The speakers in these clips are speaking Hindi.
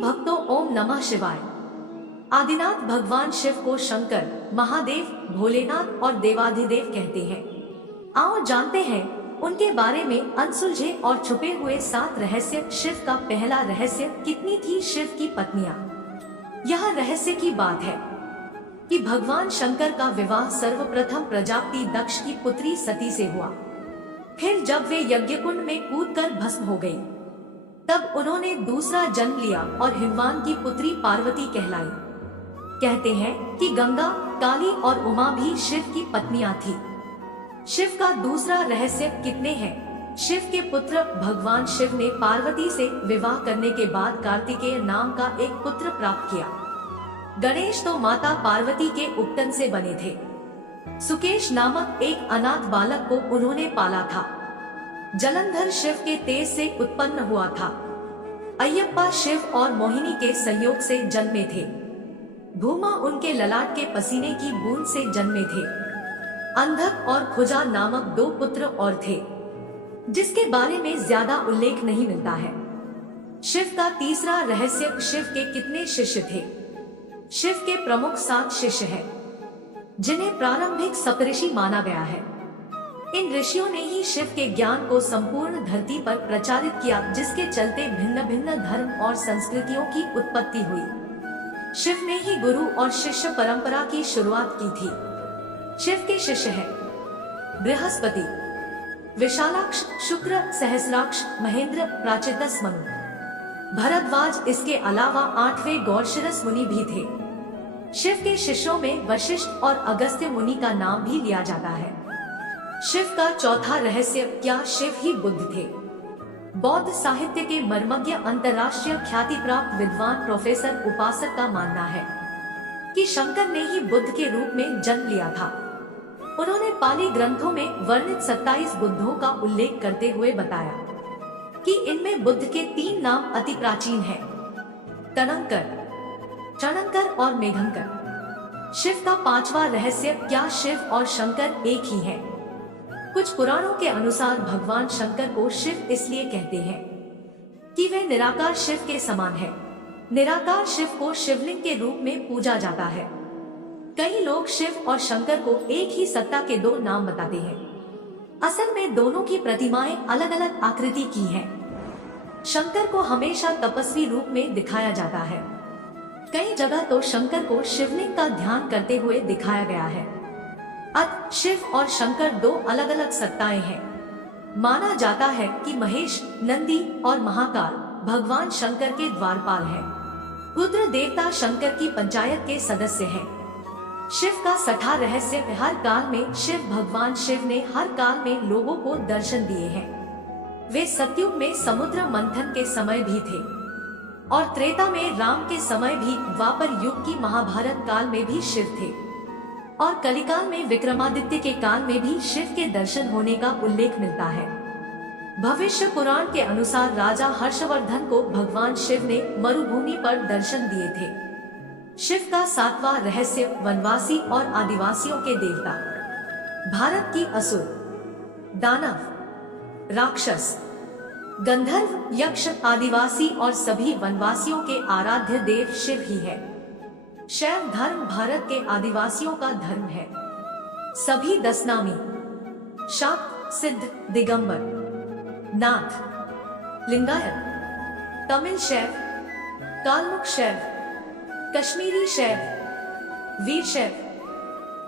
भक्तों, ओम नमः शिवाय। आदिनाथ भगवान शिव को शंकर, महादेव, भोलेनाथ और देवाधिदेव कहते हैं। आओ जानते हैं उनके बारे में अनसुलझे और छुपे हुए 7 रहस्य। शिव का पहला रहस्य, कितनी थी शिव की पत्नियां। यह रहस्य की बात है कि भगवान शंकर का विवाह सर्वप्रथम प्रजापति दक्ष की पुत्री सती से हुआ। फिर जब वे यज्ञकुंड में कूदकर भस्म हो गई, तब उन्होंने दूसरा जन्म लिया और हिमवान की पुत्री पार्वती कहलाई। कहते हैं कि गंगा, काली और उमा भी शिव की पत्नियां थी। शिव का दूसरा रहस्य, कितने हैं। शिव के पुत्र भगवान शिव ने पार्वती से विवाह करने के बाद कार्तिकेय नाम का एक पुत्र प्राप्त किया। गणेश तो माता पार्वती के उपटन से बने थे। सुकेश नामक एक अनाथ बालक को उन्होंने पाला था। जलंधर शिव के तेज से उत्पन्न हुआ था। अयप्पा शिव और मोहिनी के संयोग से जन्मे थे। भूमा उनके ललाट के पसीने की बूंद से जन्मे थे। अंधक और खुजा नामक 2 पुत्र और थे, जिसके बारे में ज्यादा उल्लेख नहीं मिलता है। शिव का तीसरा रहस्य, शिव के कितने शिष्य थे। शिव के प्रमुख 7 शिष्य हैं, जिन्हें प्रारंभिक सप्तऋषि माना गया है। इन ऋषियों ने ही शिव के ज्ञान को संपूर्ण धरती पर प्रचारित किया, जिसके चलते भिन्न भिन्न धर्म और संस्कृतियों की उत्पत्ति हुई। शिव ने ही गुरु और शिष्य परंपरा की शुरुआत की थी। शिव के शिष्य हैं बृहस्पति, विशालाक्ष, शुक्र, सहस्राक्ष, महेंद्र, प्राचितस, मनु, भरद्वाज। इसके अलावा 8वें गौरशिरस मुनि भी थे। शिव के शिष्यों में वशिष्ठ और अगस्त्य मुनि का नाम भी लिया जाता है। शिव का चौथा रहस्य, क्या शिव ही बुद्ध थे। बौद्ध साहित्य के मर्मज्ञ, अंतर्राष्ट्रीय ख्याति प्राप्त विद्वान प्रोफेसर उपासक का मानना है कि शंकर ने ही बुद्ध के रूप में जन्म लिया था। उन्होंने पाली ग्रंथों में वर्णित 27 बुद्धों का उल्लेख करते हुए बताया कि इनमें बुद्ध के 3 नाम अति प्राचीन हैं, तनंकर, चणंकर और मेघंकर। शिव का 5वां रहस्य, क्या शिव और शंकर एक ही हैं। कुछ पुराणों के अनुसार भगवान शंकर को शिव इसलिए कहते हैं कि वे निराकार शिव के समान है। निराकार शिव को शिवलिंग के रूप में पूजा जाता है। कई लोग शिव और शंकर को एक ही सत्ता के 2 नाम बताते हैं। असल में दोनों की प्रतिमाएं अलग अलग आकृति की हैं। शंकर को हमेशा तपस्वी रूप में दिखाया जाता है। कई जगह तो शंकर को शिवलिंग का ध्यान करते हुए दिखाया गया है। अतः शिव और शंकर 2 अलग अलग सत्ताएं हैं। माना जाता है कि महेश, नंदी और महाकाल भगवान शंकर के द्वारपाल हैं। रुद्र देवता शंकर की पंचायत के सदस्य हैं। शिव का 6वां रहस्य, हर काल में शिव, भगवान शिव ने हर काल में लोगों को दर्शन दिए हैं। वे सतयुग में समुद्र मंथन के समय भी थे और त्रेता में राम के समय भी, द्वापर युग की महाभारत काल में भी शिव थे और कलिकाल में विक्रमादित्य के काल में भी शिव के दर्शन होने का उल्लेख मिलता है। भविष्य पुराण के अनुसार राजा हर्षवर्धन को भगवान शिव ने मरुभूमि पर दर्शन दिए थे। शिव का 7वां रहस्य, वनवासी और आदिवासियों के देवता। भारत की असुर, दानव, राक्षस, गंधर्व, यक्ष, आदिवासी और सभी वनवासियों के आराध्य देव शिव ही है। शैव धर्म भारत के आदिवासियों का धर्म है। सभी 10 नामी, शाक्त, सिद्ध, दिगंबर, नाथ, लिंगायत, तमिल शैव, कालमुख शैव, कश्मीरी शैव, वीर शैव,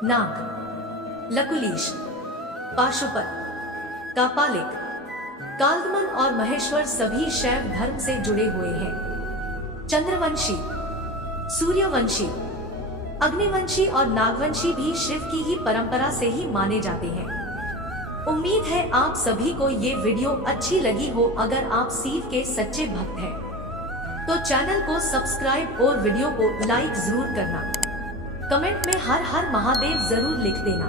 नाग, लकुलीश, पाशुपत, कापालिक, कालदमन और महेश्वर सभी शैव धर्म से जुड़े हुए हैं। चंद्रवंशी, सूर्यवंशी, अग्निवंशी और नागवंशी भी शिव की ही परंपरा से ही माने जाते हैं। उम्मीद है आप सभी को ये वीडियो अच्छी लगी हो। अगर आप शिव के सच्चे भक्त हैं तो चैनल को सब्सक्राइब और वीडियो को लाइक जरूर करना। कमेंट में हर हर महादेव जरूर लिख देना।